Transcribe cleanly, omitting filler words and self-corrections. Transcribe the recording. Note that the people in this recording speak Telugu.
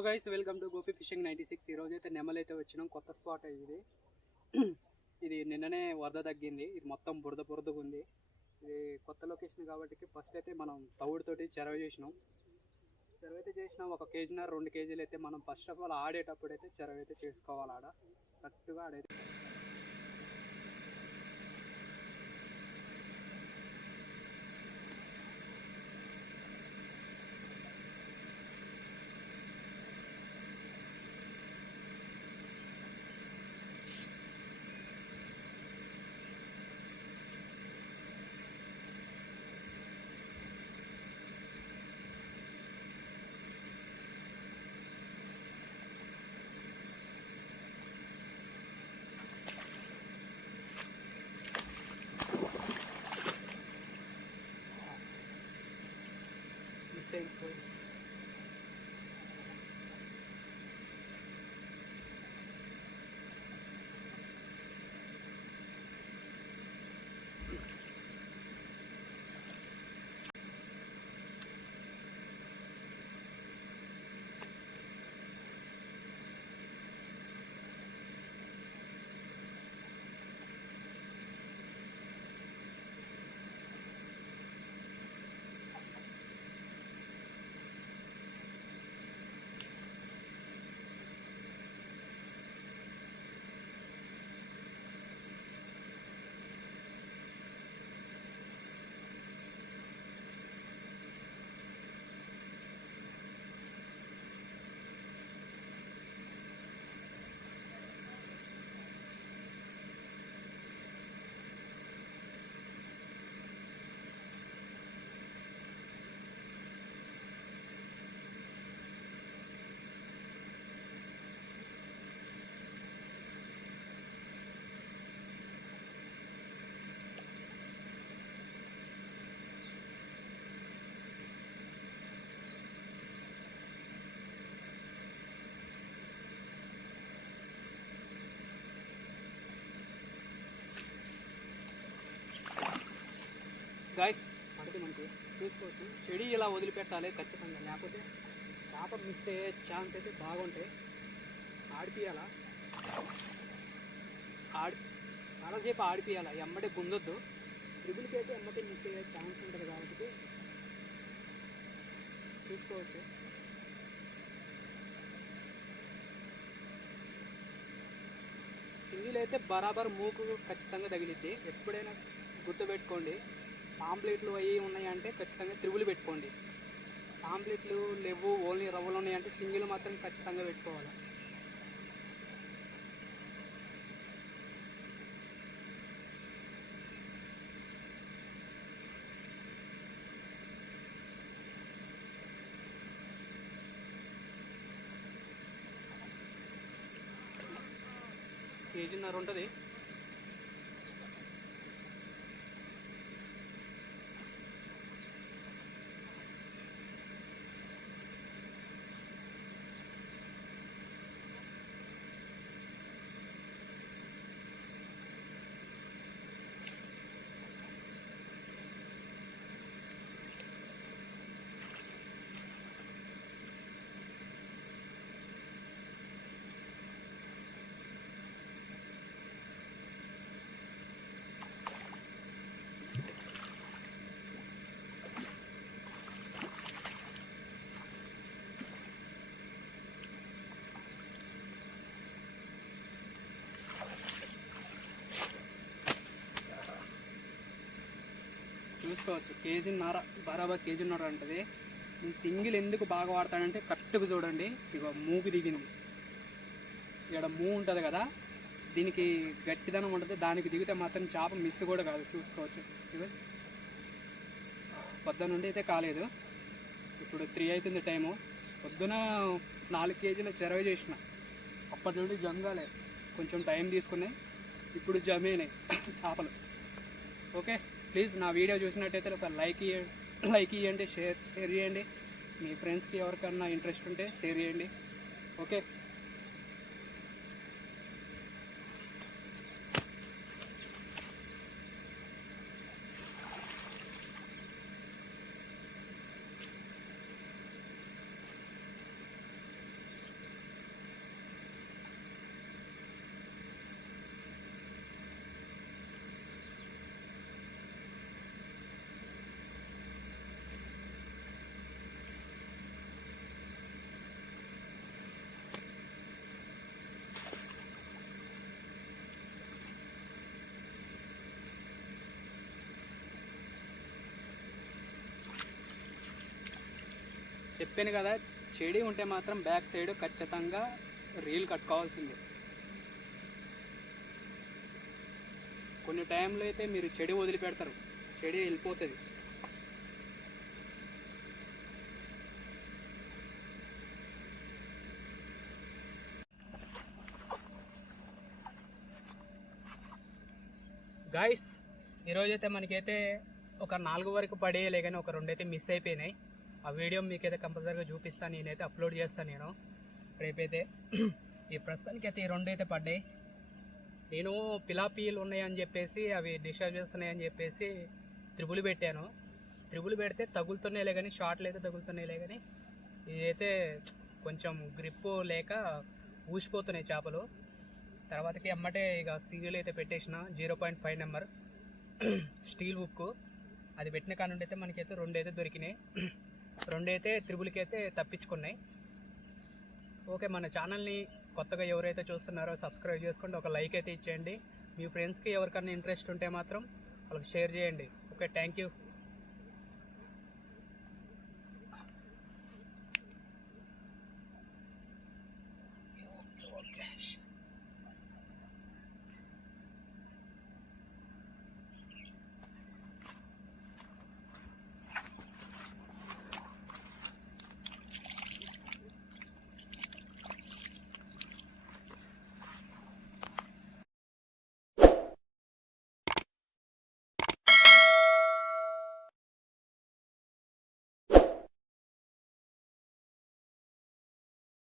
Hello guys, welcome to Gopi fishing 96. ఈరోజు అయితే నెమలైతే వచ్చినాం. కొత్త స్పాట్ ఇది. ఇది నిన్ననే వరద తగ్గింది. ఇది మొత్తం బురదగా ఉంది. ఇది కొత్త లొకేషన్ కాబట్టి ఫస్ట్ అయితే మనం తవుడుతోటి చెరవ చేసినాం. ఒక కేజీన్నర 2 కేజీలు అయితే మనం ఫస్ట్ ఆఫ్ ఆల్ ఆడేటప్పుడు అయితే చెరవ అయితే చేసుకోవాలి. ఆడ కరెక్ట్గా ఆడైతే గాయస్ పడితే మనకి చూసుకోవచ్చు. చెడి ఇలా వదిలిపెట్టాలి ఖచ్చితంగా, లేకపోతే చేప మిస్ అయ్యే ఛాన్స్ అయితే బాగుంటాయి. ఆడిపియాలా, చాలాసేపు ఆడిపియాలా, ఎమ్మటే గుందొద్దు. ట్రిబుల్కి అయితే ఎమ్మటే మిస్ అయ్యే ఛాన్స్ ఉంటుంది కాబట్టి చూసుకోవచ్చు. సింగిల్ అయితే బరాబర్ మూకు ఖచ్చితంగా తగిలిద్ది. ఎప్పుడైనా గుర్తుపెట్టుకోండి, పాంప్లెట్లు అవి ఉన్నాయంటే ఖచ్చితంగా త్రిబుల్ పెట్టుకోండి. పాంప్లెట్లు లేవు, ఓన్లీ రవ్వలు ఉన్నాయంటే సింగిల్ మాత్రం ఖచ్చితంగా పెట్టుకోవాలి. కేజీన్నర ఉంటుంది. చూసుకోవచ్చు, కేజీన్నర బరాబర్ కేజీన్నర ఉంటుంది. నేను సింగిల్ ఎందుకు బాగా వాడతానంటే కరెక్ట్గా చూడండి, ఇక మూగు దిగింది. ఇక్కడ మూగు ఉంటుంది కదా, దీనికి గట్టిదనం ఉంటుంది. దానికి దిగితే మాత్రం చేప మిస్ కూడా కాదు. చూసుకోవచ్చు, ఇక పొద్దున నుండి అయితే కాలేదు. ఇప్పుడు 3 అవుతుంది టైము. పొద్దున 4 కేజీల చెరవ చేసిన. అప్పటి నుండి జంగాలే, కొంచెం టైం తీసుకున్నాయి. ఇప్పుడు జమేనాయి చేపలు. ఓకే, ప్లీజ్ నా వీడియో చూసినట్టయితే ఒక లైక్ ఇవ్వండి, షేర్ చేయండి. మీ ఫ్రెండ్స్కి ఎవరికన్నా ఇంట్రెస్ట్ ఉంటే షేర్ చేయండి. ఓకే, చెప్పాను కదా, చెడి ఉంటే మాత్రం బ్యాక్ సైడ్ ఖచ్చితంగా రీల్ కట్టుకోవాల్సిందే. కొన్ని టైంలో అయితే మీరు చెడి వదిలిపెడతారు, చెడి వెళ్ళిపోతుంది. గాయస్, ఈరోజైతే మనకైతే ఒక 4 వరకు పడేయలే, కానీ ఒక 2 అయితే మిస్ అయిపోయినాయి. ఆ వీడియో మీకైతే కంపల్సరీగా చూపిస్తాను, నేనైతే అప్లోడ్ చేస్తాను నేను రేపైతే. ఈ ప్రస్తుతానికి అయితే ఈ 2 అయితే పడ్డాయి. నేను పిలాపీలు ఉన్నాయని చెప్పేసి, అవి డిస్టర్బ్ చేస్తున్నాయని చెప్పేసి త్రిబుల్ పెట్టాను. త్రిబుల్ పెడితే తగులుతున్నాయిలే కానీ, షార్ట్లు అయితే తగులుతున్నాయిలే కానీ, ఇదైతే కొంచెం గ్రిప్ లేక ఊసిపోతున్నాయి చేపలు. తర్వాతకి అమ్మటే ఇక సింగిల్ అయితే పెట్టేసిన 0.5 నెంబర్ స్టీల్ హుక్. అది పెట్టిన కాడ నుండి అయితే మనకైతే 2 అయితే దొరికినాయి. 2 అయితే త్రిబుల్కి అయితే తప్పించుకున్నాయి. ఓకే, మన ఛానల్ని కొత్తగా ఎవరైతే చూస్తున్నారో సబ్స్క్రైబ్ చేసుకోండి, ఒక లైక్ అయితే ఇచ్చేయండి. మీ ఫ్రెండ్స్కి ఎవరికన్నా ఇంట్రెస్ట్ ఉంటే మాత్రం వాళ్ళకి షేర్ చేయండి. Okay, thank you.